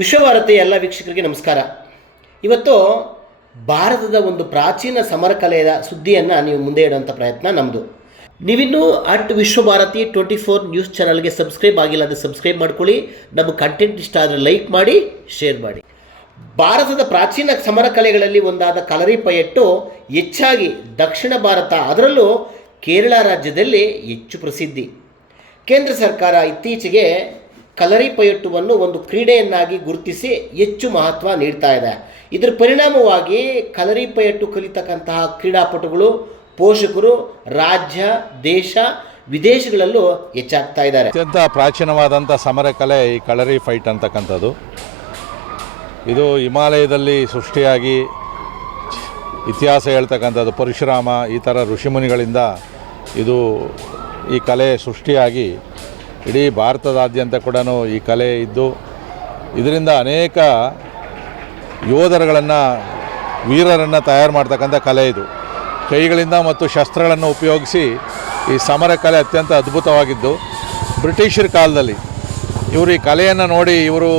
ವಿಶ್ವಭಾರತಿ ಎಲ್ಲ ವೀಕ್ಷಕರಿಗೆ ನಮಸ್ಕಾರ. ಇವತ್ತು ಭಾರತದ ಒಂದು ಪ್ರಾಚೀನ ಸಮರ ಕಲೆಯ ಸುದ್ದಿಯನ್ನು ನೀವು ಮುಂದೆ ಇಡುವಂಥ ಪ್ರಯತ್ನ ನಮ್ಮದು ನೀವಿನ್ನೂ at Vishwabharati twenty four news ಚಾನಲ್ಗೆ ಸಬ್ಸ್ಕ್ರೈಬ್ ಆಗಿಲ್ಲ ಅಂದರೆ ಸಬ್ಸ್ಕ್ರೈಬ್ ಮಾಡ್ಕೊಳ್ಳಿ. ನಮ್ಮ ಕಂಟೆಂಟ್ ಇಷ್ಟ ಆದರೆ ಲೈಕ್ ಮಾಡಿ ಶೇರ್ ಮಾಡಿ. ಭಾರತದ ಪ್ರಾಚೀನ ಸಮರ ಕಲೆಗಳಲ್ಲಿ ಒಂದಾದ ಕಲರಿ ಪಯಟ್ಟು ಹೆಚ್ಚಾಗಿ ದಕ್ಷಿಣ ಭಾರತ, ಅದರಲ್ಲೂ ಕೇರಳ ರಾಜ್ಯದಲ್ಲಿ ಹೆಚ್ಚು ಪ್ರಸಿದ್ಧಿ. ಕೇಂದ್ರ ಸರ್ಕಾರ ಇತ್ತೀಚೆಗೆ ಕಲರಿ ಪಯಟ್ಟುವನ್ನು ಒಂದು ಕ್ರೀಡೆಯನ್ನಾಗಿ ಗುರುತಿಸಿ ಹೆಚ್ಚು ಮಹತ್ವ ನೀಡ್ತಾ ಇದೆ. ಇದರ ಪರಿಣಾಮವಾಗಿ ಕಲರಿ ಪಯಟ್ಟು ಕಲಿತಕ್ಕಂತಹ ಕ್ರೀಡಾಪಟುಗಳು ಪೋಷಕರು ರಾಜ್ಯ, ದೇಶ, ವಿದೇಶಗಳಲ್ಲೂ ಹೆಚ್ಚಾಗ್ತಾ ಇದ್ದಾರೆ. ಅತ್ಯಂತ ಪ್ರಾಚೀನವಾದಂಥ ಸಮರ ಕಲೆ ಈ ಕಳರಿ ಫೈಟ್ ಅಂತಕ್ಕಂಥದ್ದು. ಇದು ಹಿಮಾಲಯದಲ್ಲಿ ಸೃಷ್ಟಿಯಾಗಿ ಇತಿಹಾಸ ಹೇಳ್ತಕ್ಕಂಥದ್ದು. ಪರಶುರಾಮ, ಈ ಥರ ಋಷಿಮುನಿಗಳಿಂದ ಇದು ಈ ಕಲೆ ಸೃಷ್ಟಿಯಾಗಿ ಇಡೀ ಭಾರತದಾದ್ಯಂತ ಕೂಡ ಈ ಕಲೆ ಇದ್ದು, ಇದರಿಂದ ಅನೇಕ ಯೋಧರುಗಳನ್ನು, ವೀರರನ್ನು ತಯಾರು ಮಾಡ್ತಕ್ಕಂಥ ಕಲೆ ಇದು. ಕೈಗಳಿಂದ ಮತ್ತು ಶಸ್ತ್ರಗಳನ್ನು ಉಪಯೋಗಿಸಿ ಈ ಸಮರ ಕಲೆ ಅತ್ಯಂತ ಅದ್ಭುತವಾಗಿದ್ದು, ಬ್ರಿಟಿಷರ ಕಾಲದಲ್ಲಿ ಇವರು ಈ ಕಲೆಯನ್ನು ನೋಡಿ ಇವರು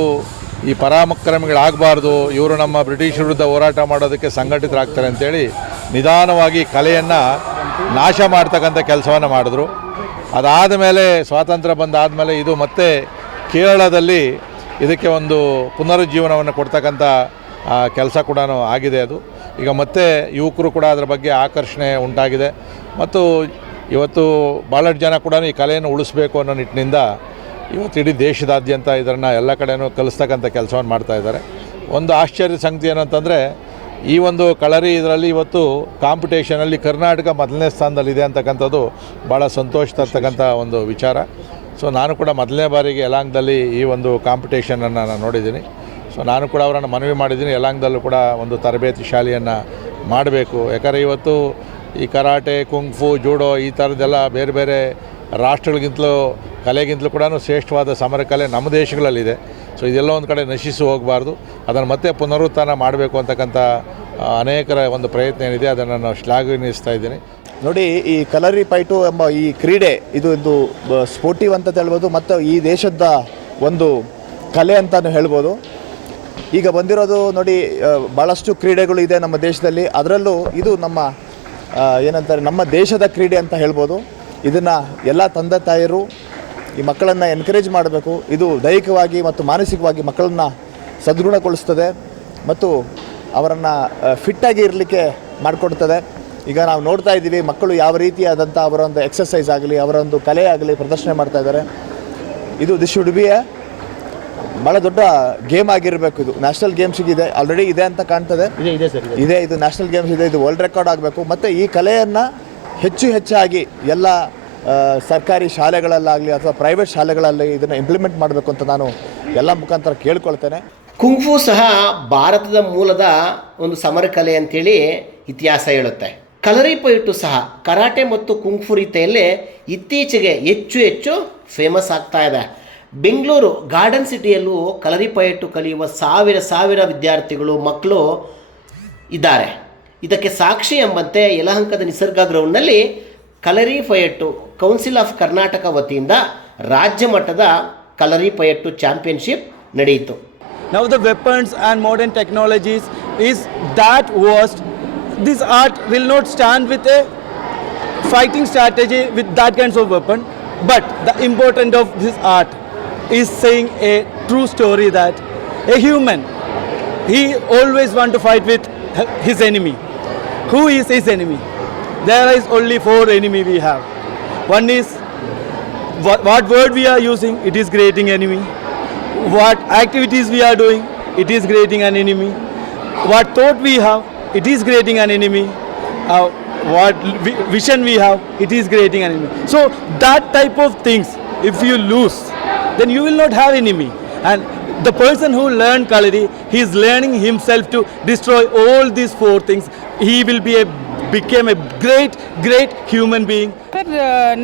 ಈ ಪರಾಮಕ್ರಮಿಗಳಾಗಬಾರ್ದು ಇವರು ನಮ್ಮ ಬ್ರಿಟಿಷ್ ವಿರುದ್ಧ ಹೋರಾಟ ಮಾಡೋದಕ್ಕೆ ಸಂಘಟಿತರಾಗ್ತಾರೆ ಅಂತೇಳಿ ನಿಧಾನವಾಗಿ ಕಲೆಯನ್ನು ನಾಶ ಮಾಡ್ತಕ್ಕಂಥ ಕೆಲಸವನ್ನು ಮಾಡಿದ್ರು. ಅದಾದ ಮೇಲೆ ಸ್ವಾತಂತ್ರ್ಯ ಬಂದಾದಮೇಲೆ ಇದು ಮತ್ತೆ ಕೇರಳದಲ್ಲಿ ಇದಕ್ಕೆ ಒಂದು ಪುನರುಜ್ಜೀವನವನ್ನು ಕೊಡ್ತಕ್ಕಂಥ ಕೆಲಸ ಕೂಡ ಆಗಿದೆ ಅದು. ಈಗ ಮತ್ತೆ ಯುವಕರು ಕೂಡ ಅದರ ಬಗ್ಗೆ ಆಕರ್ಷಣೆ ಉಂಟಾಗಿದೆ. ಮತ್ತು ಇವತ್ತು ಭಾಳಷ್ಟು ಜನ ಕೂಡ ಈ ಕಲೆಯನ್ನು ಉಳಿಸ್ಬೇಕು ಅನ್ನೋ ನಿಟ್ಟಿನಿಂದ ಇವತ್ತು ಇಡೀ ದೇಶದಾದ್ಯಂತ ಇದನ್ನು ಎಲ್ಲ ಕಡೆಯೂ ಕಲಿಸ್ತಕ್ಕಂಥ ಕೆಲಸವನ್ನು ಮಾಡ್ತಾ ಇದ್ದಾರೆ. ಒಂದು ಆಶ್ಚರ್ಯ ಸಂಗತಿ ಏನಂತಂದರೆ ಈ ಒಂದು ಕಳರಿ ಇದರಲ್ಲಿ ಇವತ್ತು ಕಾಂಪಿಟೇಷನಲ್ಲಿ ಕರ್ನಾಟಕ ಮೊದಲನೇ ಸ್ಥಾನದಲ್ಲಿದೆ ಅಂತಕ್ಕಂಥದ್ದು ಭಾಳ ಸಂತೋಷ ತರ್ತಕ್ಕಂಥ ಒಂದು ವಿಚಾರ. ಸೊ ನಾನು ಕೂಡ ಮೊದಲನೇ ಬಾರಿಗೆ ಯಲಾಂಗ್ದಲ್ಲಿ ಈ ಒಂದು ಕಾಂಪಿಟೇಷನನ್ನು ನಾನು ನೋಡಿದ್ದೀನಿ. ಸೊ ನಾನು ಕೂಡ ಅವರನ್ನು ಮನವಿ ಮಾಡಿದ್ದೀನಿ. ಯಲಾಂಗ್ದಲ್ಲೂ ಕೂಡ ಒಂದು ತರಬೇತಿ ಶಾಲೆಯನ್ನು ಮಾಡಬೇಕು. ಯಾಕಂದರೆ ಇವತ್ತು ಈ ಕರಾಟೆ ಕುಂಗ್ಫು ಜೂಡೋ ಈ ಥರದ್ದೆಲ್ಲ ಬೇರೆ ಬೇರೆ ರಾಷ್ಟ್ರಗಳಿಗಿಂತಲೂ, ಕಲೆಗಿಂತಲೂ ಕೂಡ ಶ್ರೇಷ್ಠವಾದ ಸಮರ ಕಲೆ ನಮ್ಮ ದೇಶಗಳಲ್ಲಿದೆ. ಸೊ ಇದೆಲ್ಲ ಒಂದು ಕಡೆ ನಶಿಸಿ ಹೋಗಬಾರ್ದು. ಅದನ್ನು ಮತ್ತೆ ಪುನರುತ್ಥಾನ ಮಾಡಬೇಕು ಅಂತಕ್ಕಂಥ ಅನೇಕರ ಒಂದು ಪ್ರಯತ್ನ ಏನಿದೆ, ಅದನ್ನು ನಾನು ಶ್ಲಾಘನಿಸ್ತಾ ಇದ್ದೀನಿ. ನೋಡಿ, ಈ ಕಲರಿ ಪೈಟು ಎಂಬ ಈ ಕ್ರೀಡೆ, ಇದು ಒಂದು ಸ್ಪೋರ್ಟಿವ್ ಅಂತ ಹೇಳ್ಬೋದು, ಮತ್ತು ಈ ದೇಶದ ಒಂದು ಕಲೆ ಅಂತಲೂ ಹೇಳ್ಬೋದು. ಈಗ ಬಂದಿರೋದು ನೋಡಿ ಭಾಳಷ್ಟು ಕ್ರೀಡೆಗಳು ಇದೆ ನಮ್ಮ ದೇಶದಲ್ಲಿ. ಅದರಲ್ಲೂ ಇದು ನಮ್ಮ ಏನಂತಾರೆ, ನಮ್ಮ ದೇಶದ ಕ್ರೀಡೆ ಅಂತ ಹೇಳ್ಬೋದು. ಇದನ್ನು ಎಲ್ಲ ತಂದೆ ತಾಯರು ಈ ಮಕ್ಕಳನ್ನು ಎನ್ಕರೇಜ್ ಮಾಡಬೇಕು. ಇದು ದೈಹಿಕವಾಗಿ ಮತ್ತು ಮಾನಸಿಕವಾಗಿ ಮಕ್ಕಳನ್ನು ಸದೃಢಗೊಳಿಸ್ತದೆ ಮತ್ತು ಅವರನ್ನು ಫಿಟ್ಟಾಗಿ ಇರಲಿಕ್ಕೆ ಮಾಡಿಕೊಡ್ತದೆ. ಈಗ ನಾವು ನೋಡ್ತಾ ಇದ್ದೀವಿ ಮಕ್ಕಳು ಯಾವ ರೀತಿಯಾದಂಥ ಅವರೊಂದು ಎಕ್ಸಸೈಸ್ ಆಗಲಿ ಅವರೊಂದು ಕಲೆ ಆಗಲಿ ಪ್ರದರ್ಶನ ಮಾಡ್ತಾ ಇದ್ದಾರೆ. ಇದು ದಿಸ್ ಶುಡ್ ಬಿ ಎ ಭಾಳ ದೊಡ್ಡ ಗೇಮ್ ಆಗಿರಬೇಕು ಇದು. ನ್ಯಾಷನಲ್ ಗೇಮ್ಸಿಗೆ ಇದೆ. ಆಲ್ರೆಡಿ ಇದೆ ಅಂತ ಕಾಣ್ತದೆ. ಇದೆ ಇದೆ ನ್ಯಾಷನಲ್ ಗೇಮ್ಸ್ ಇದೆ ಇದು ವರ್ಲ್ಡ್ ರೆಕಾರ್ಡ್ ಆಗಬೇಕು. ಮತ್ತು ಈ ಕಲೆಯನ್ನು ಹೆಚ್ಚು ಹೆಚ್ಚಾಗಿ ಎಲ್ಲ ಸರ್ಕಾರಿ ಶಾಲೆಗಳಲ್ಲಾಗಲಿ ಅಥವಾ ಪ್ರೈವೇಟ್ ಶಾಲೆಗಳಲ್ಲಿ ಇದನ್ನು ಇಂಪ್ಲಿಮೆಂಟ್ ಮಾಡಬೇಕು ಅಂತ ನಾನು ಎಲ್ಲ ಮುಖಾಂತರ ಕೇಳ್ಕೊಳ್ತೇನೆ. ಕುಂಫು ಸಹ ಭಾರತದ ಮೂಲದ ಒಂದು ಸಮರ ಕಲೆ ಅಂತೇಳಿ ಇತಿಹಾಸ ಹೇಳುತ್ತೆ. ಕಲರಿ ಪಯಟ್ಟು ಸಹ ಕರಾಟೆ ಮತ್ತು ಕುಂಫು ರೀತಿಯಲ್ಲಿ ಇತ್ತೀಚೆಗೆ ಹೆಚ್ಚು ಹೆಚ್ಚು ಫೇಮಸ್ ಆಗ್ತಾ ಇದೆ. ಬೆಂಗಳೂರು ಗಾರ್ಡನ್ ಸಿಟಿಯಲ್ಲೂ ಕಲರಿ ಪಯಟ್ಟು ಕಲಿಯುವ ಸಾವಿರ ಸಾವಿರ ವಿದ್ಯಾರ್ಥಿಗಳು, ಮಕ್ಕಳು ಇದ್ದಾರೆ. ಇದಕ್ಕೆ ಸಾಕ್ಷಿ ಎಂಬಂತೆ ಯಲಹಂಕದ ನಿಸರ್ಗ ಗ್ರೌಂಡ್ನಲ್ಲಿ ಕಲರಿ ಪಯಟ್ಟು ಕೌನ್ಸಿಲ್ ಆಫ್ ಕರ್ನಾಟಕ ವತಿಯಿಂದ ರಾಜ್ಯ ಮಟ್ಟದ ಕಲರಿ ಪಯಟ್ಟು ಚಾಂಪಿಯನ್ಶಿಪ್ ನಡೆಯಿತು Now the weapons and modern technologies is that worst. This art will not stand with a fighting strategy with that kinds of weapon. But the important of this art is saying a true story that a human, he always want to fight with his enemy. Who is his enemy? There is only four enemy we have. One is what, word we are using, it is creating enemy what activities we are doing, it is creating an enemy. What thought we have, it is creating an enemy. Uh, what vision we have, it is creating an enemy. So that type of things, if you lose, then you will not have enemy. And the person who learned Kalari, he is learning himself to destroy all these four things. He will be a became a great great human being sir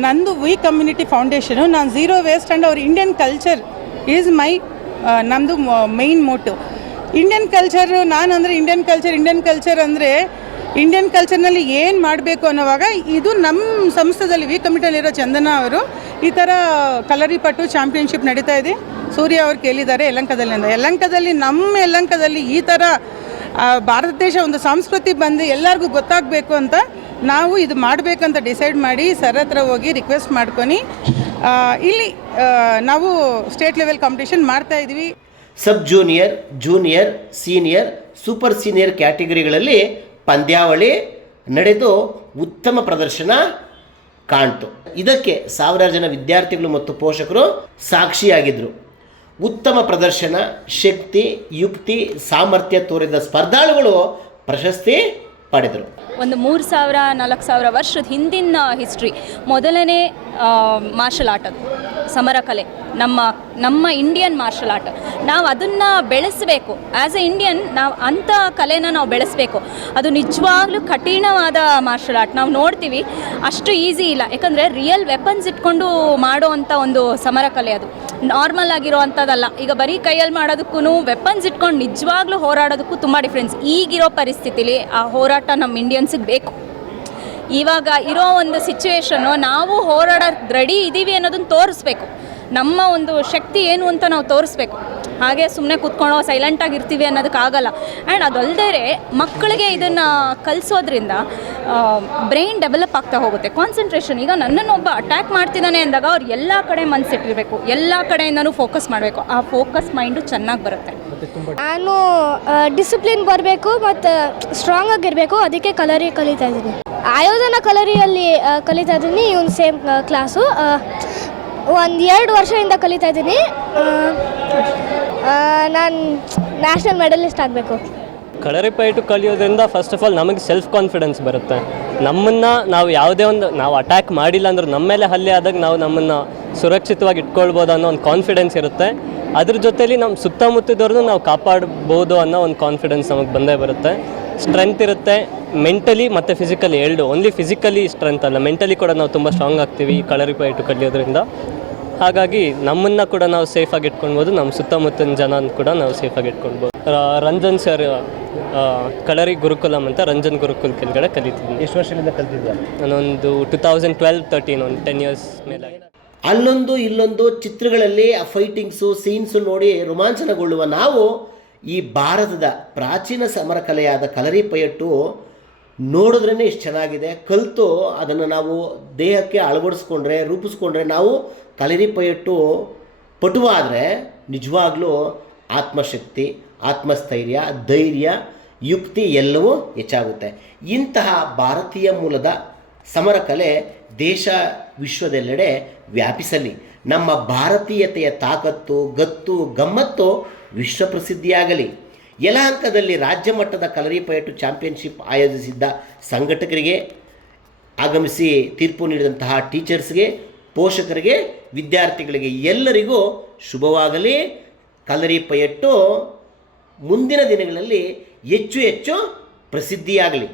ನಂದು V community foundation ನಾನು zero waste and ಅವ್ರ Indian culture is my ನಮ್ಮದು main motto Indian culture ನಾನು ಅಂದರೆ Indian culture Indian culture ಅಂದರೆ Indian ಕಲ್ಚರ್ನಲ್ಲಿ ಏನು ಮಾಡಬೇಕು ಅನ್ನೋವಾಗ ಇದು ನಮ್ಮ ಸಂಸ್ಥೆದಲ್ಲಿ ವಿ ಕಮಿಟಿಯಲ್ಲಿರೋ ಚಂದನ ಅವರು ಈ ಥರ ಕಲರಿಪಟ್ಟು ಚಾಂಪಿಯನ್ಶಿಪ್ ನಡೀತಾ ಇದೆ. ಸೂರ್ಯ ಅವ್ರು ಕೇಳಿದ್ದಾರೆ ಯಲಂಕದಲ್ಲಿ ಯಲಂಕದಲ್ಲಿ, ನಮ್ಮ ಯಲಂಕದಲ್ಲಿ ಈ ಥರ ಭಾರತ ದೇಶ ಒಂದು ಸಂಸ್ಕೃತಿ ಬಂದು ಎಲ್ಲರಿಗೂ ಗೊತ್ತಾಗಬೇಕು ಅಂತ ನಾವು ಇದು ಮಾಡಬೇಕಂತ ಡಿಸೈಡ್ ಮಾಡಿ ಸರ್ ಹತ್ರ ಹೋಗಿ ರಿಕ್ವೆಸ್ಟ್ ಮಾಡ್ಕೊನಿ. ಇಲ್ಲಿ ನಾವು ಸ್ಟೇಟ್ ಲೆವೆಲ್ ಕಾಂಪಿಟೇಷನ್ ಮಾಡ್ತಾ ಇದ್ವಿ sub junior junior, senior, super senior ಕ್ಯಾಟಗರಿಗಳಲ್ಲಿ ಪಂದ್ಯಾವಳಿ ನಡೆದು ಉತ್ತಮ ಪ್ರದರ್ಶನ ಕಾಣ್ತು. ಇದಕ್ಕೆ ಸಾವಿರಾರು ಜನ ವಿದ್ಯಾರ್ಥಿಗಳು ಮತ್ತು ಪೋಷಕರು ಸಾಕ್ಷಿಯಾಗಿದ್ದರು ಉತ್ತಮ ಪ್ರದರ್ಶನ, ಶಕ್ತಿ, ಯುಕ್ತಿ, ಸಾಮರ್ಥ್ಯ ತೋರಿದ ಸ್ಪರ್ಧಾಳುಗಳು ಪ್ರಶಸ್ತಿ ಪಡೆದರು. ಒಂದು ಮೂರು ಸಾವಿರ, ನಾಲ್ಕು ಸಾವಿರ ವರ್ಷದ ಹಿಂದಿನ ಹಿಸ್ಟ್ರಿ ಮೊದಲನೇ ಮಾರ್ಷಲ್ ಆರ್ಟ್ ಅದು ಸಮರ ಕಲೆ ನಮ್ಮ ನಮ್ಮ ಇಂಡಿಯನ್ ಮಾರ್ಷಲ್ ಆರ್ಟ್ ನಾವು ಅದನ್ನು ಬೆಳೆಸಬೇಕು. ಆ್ಯಸ್ ಎ ಇಂಡಿಯನ್ ನಾವು ಅಂಥ ಕಲೆನ ನಾವು ಬೆಳೆಸಬೇಕು. ಅದು ನಿಜವಾಗ್ಲೂ ಕಠಿಣವಾದ ಮಾರ್ಷಲ್ ಆರ್ಟ್ ನಾವು ನೋಡ್ತೀವಿ, ಅಷ್ಟು ಈಸಿ ಇಲ್ಲ. ಯಾಕಂದರೆ ರಿಯಲ್ ವೆಪನ್ಸ್ ಇಟ್ಕೊಂಡು ಮಾಡೋ ಅಂಥ ಒಂದು ಸಮರ ಕಲೆ ಅದು. ನಾರ್ಮಲ್ ಆಗಿರೋ ಅಂಥದ್ದಲ್ಲ. ಈಗ ಬರೀ ಕೈಯಲ್ಲಿ ಮಾಡೋದಕ್ಕೂ ವೆಪನ್ಸ್ ಇಟ್ಕೊಂಡು ನಿಜವಾಗ್ಲೂ ಹೋರಾಡೋದಕ್ಕೂ ತುಂಬ ಡಿಫ್ರೆನ್ಸ್ ಈಗಿರೋ ಪರಿಸ್ಥಿತಿಲಿ ಆ ಹೋರಾಟ ನಮ್ಮ ಇಂಡಿಯನ್ಸಿಗೆ ಬೇಕು. ಇವಾಗ ಇರೋ ಒಂದು ಸಿಚುವೇಷನ್ನು ನಾವು ಹೋರಾಡೋಕ್ಕೆ ರೆಡಿ ಇದ್ದೀವಿ ಅನ್ನೋದನ್ನು ತೋರಿಸ್ಬೇಕು. ನಮ್ಮ ಒಂದು ಶಕ್ತಿ ಏನು ಅಂತ ನಾವು ತೋರಿಸ್ಬೇಕು. ಹಾಗೆ ಸುಮ್ಮನೆ ಕೂತ್ಕೊಳ್ಳೋ ಸೈಲೆಂಟಾಗಿ ಇರ್ತೀವಿ ಅನ್ನೋದಕ್ಕಾಗಲ್ಲ. ಆ್ಯಂಡ್ ಅದಲ್ಲದೆ ಮಕ್ಕಳಿಗೆ ಇದನ್ನು ಕಲಿಸೋದ್ರಿಂದ ಬ್ರೈನ್ ಡೆವಲಪ್ ಆಗ್ತಾ ಹೋಗುತ್ತೆ. ಕಾನ್ಸಂಟ್ರೇಷನ್ ಈಗ ನನ್ನನ್ನು ಒಬ್ಬ ಅಟ್ಯಾಕ್ ಮಾಡ್ತಿದ್ದಾನೆ ಅಂದಾಗ ಅವ್ರು ಎಲ್ಲ ಕಡೆ ಮನಸ್ಸಿಟ್ಟಿರಬೇಕು ಎಲ್ಲ ಕಡೆಯಿಂದನೂ ಫೋಕಸ್ ಮಾಡಬೇಕು. ಆ ಫೋಕಸ್ ಮೈಂಡು ಚೆನ್ನಾಗಿ ಬರುತ್ತೆ. ನಾನು ಡಿಸಿಪ್ಲಿನ್ ಬರಬೇಕು ಮತ್ತು ಸ್ಟ್ರಾಂಗ್ ಆಗಿರಬೇಕು ಅದಕ್ಕೆ ಕಲರಿ ಕಲಿತಾ ಇದ್ದೀನಿ. ಆಯೋಧನ ಕಲರಿಯಲ್ಲಿ ಕಲಿತಾ ಇದ್ದೀನಿ. ಇವನು ಸೇಮ್ ಕ್ಲಾಸು ಒಂದು ಎರಡು ವರ್ಷದಿಂದ ಕಲಿತಾ ಇದ್ದೀನಿ. ನಾನು ನ್ಯಾಷನಲ್ ಮೆಡಲಿಸ್ಟ್ ಆಗಬೇಕು. ಕಳರಿಪಯಟು ಕಲಿಯೋದ್ರಿಂದ ಫಸ್ಟ್ ಆಫ್ ಆಲ್ ನಮಗೆ ಸೆಲ್ಫ್ ಕಾನ್ಫಿಡೆನ್ಸ್ ಬರುತ್ತೆ. ನಮ್ಮನ್ನು ನಾವು ಯಾವುದೇ ಒಂದು, ನಾವು ಅಟ್ಯಾಕ್ ಮಾಡಿಲ್ಲ ಅಂದ್ರೆ ನಮ್ಮ ಮೇಲೆ ಹಲ್ಲೆ ಆದಾಗ ನಾವು ನಮ್ಮನ್ನು ಸುರಕ್ಷಿತವಾಗಿ ಇಟ್ಕೊಳ್ಬೋದು ಅನ್ನೋ ಒಂದು ಕಾನ್ಫಿಡೆನ್ಸ್ ಇರುತ್ತೆ. ಅದ್ರ ಜೊತೇಲಿ ನಮ್ಮ ಸುತ್ತಮುತ್ತದವ್ರನ್ನೂ ನಾವು ಕಾಪಾಡ್ಬೋದು ಅನ್ನೋ ಒಂದು ಕಾನ್ಫಿಡೆನ್ಸ್ ನಮಗೆ ಬಂದೇ ಬರುತ್ತೆ. ಸ್ಟ್ರೆಂತ್ ಇರುತ್ತೆ. ಮೆಂಟಲಿ ಮತ್ತು ಫಿಸಿಕಲಿ ಎರಡು. ಓನ್ಲಿ ಫಿಸಿಕಲಿ ಸ್ಟ್ರೆಂತ್ ಅಲ್ಲ. ಮೆಂಟಲಿ ಕೂಡ ನಾವು ತುಂಬ ಸ್ಟ್ರಾಂಗ್ ಆಗ್ತೀವಿ ಈ ಕಳರಿಪಯಟು ಕಲಿಯೋದ್ರಿಂದ. ಹಾಗಾಗಿ ನಮ್ಮನ್ನು ಕೂಡ ನಾವು ಸೇಫಾಗಿ ಇಟ್ಕೊಳ್ಬೋದು ನಮ್ಮ ಸುತ್ತಮುತ್ತಲಿನ ಜನ ಕೂಡ ನಾವು ಸೇಫಾಗಿ ಇಟ್ಕೊಳ್ಬೋದು. ರಂಜನ್ ಸರ್ ಕಳರಿ ಗುರುಕುಲಂ ಅಂತ ರಂಜನ್ ಗುರುಕುಲ್ ಕೆಳಗಡೆ ಕಲಿತಿದ್ದೀನಿ. ಎಷ್ಟು ವರ್ಷದಿಂದ ಕಲಿತಿದ್ದೆ ನಾನೊಂದು ಟು ತೌಸಂಡ್ ಟ್ವೆಲ್ ತರ್ಟೀನ್ ಒಂದು ಟೆನ್ ಇಯರ್ಸ್ ಮೇಲೆ ಅಲ್ಲೊಂದು ಇಲ್ಲೊಂದು ಚಿತ್ರಗಳಲ್ಲಿ ಆ ಫೈಟಿಂಗ್ಸು ಸೀನ್ಸು ನೋಡಿ ರೋಮಾಂಚನಗೊಳ್ಳುವ ನಾವು ಈ ಭಾರತದ ಪ್ರಾಚೀನ ಸಮರ ಕಲೆಯಾದ ಕಲರಿ ಪಯಟ್ಟು ನೋಡಿದ್ರೇ ಇಷ್ಟು ಚೆನ್ನಾಗಿದೆ. ಕಲಿತು ಅದನ್ನು ನಾವು ದೇಹಕ್ಕೆ ಅಳವಡಿಸ್ಕೊಂಡ್ರೆ, ರೂಪಿಸ್ಕೊಂಡ್ರೆ ನಾವು ತಲೆರಿ ಪಯಟ್ಟು ಪಟುವಾದರೆ ನಿಜವಾಗ್ಲೂ ಆತ್ಮಶಕ್ತಿ, ಆತ್ಮಸ್ಥೈರ್ಯ, ಧೈರ್ಯ, ಯುಕ್ತಿ ಎಲ್ಲವೂ ಹೆಚ್ಚಾಗುತ್ತೆ. ಇಂತಹ ಭಾರತೀಯ ಮೂಲದ ಸಮರ ಕಲೆ ದೇಶ ವಿಶ್ವದೆಲ್ಲೆಡೆ ವ್ಯಾಪಿಸಲಿ. ನಮ್ಮ ಭಾರತೀಯತೆಯ ತಾಕತ್ತು, ಗತ್ತು, ಗಮ್ಮತ್ತು ವಿಶ್ವಪ್ರಸಿದ್ಧಿಯಾಗಲಿ. ಯಲಹಂಕದಲ್ಲಿ ರಾಜ್ಯ ಮಟ್ಟದ ಕಲರಿಪಯಟು ಚಾಂಪಿಯನ್ಶಿಪ್ ಆಯೋಜಿಸಿದ್ದ ಸಂಘಟಕರಿಗೆ ಆಗಮಿಸಿ ತೀರ್ಪು ನೀಡಿದಂತಹ ಟೀಚರ್ಸ್ಗೆ, ಪೋಷಕರಿಗೆ, ವಿದ್ಯಾರ್ಥಿಗಳಿಗೆ ಎಲ್ಲರಿಗೂ ಶುಭವಾಗಲಿ. ಕಲರಿಪಯಟ್ಟು ಮುಂದಿನ ದಿನಗಳಲ್ಲಿ ಹೆಚ್ಚು ಹೆಚ್ಚು ಪ್ರಸಿದ್ಧಿಯಾಗಲಿ.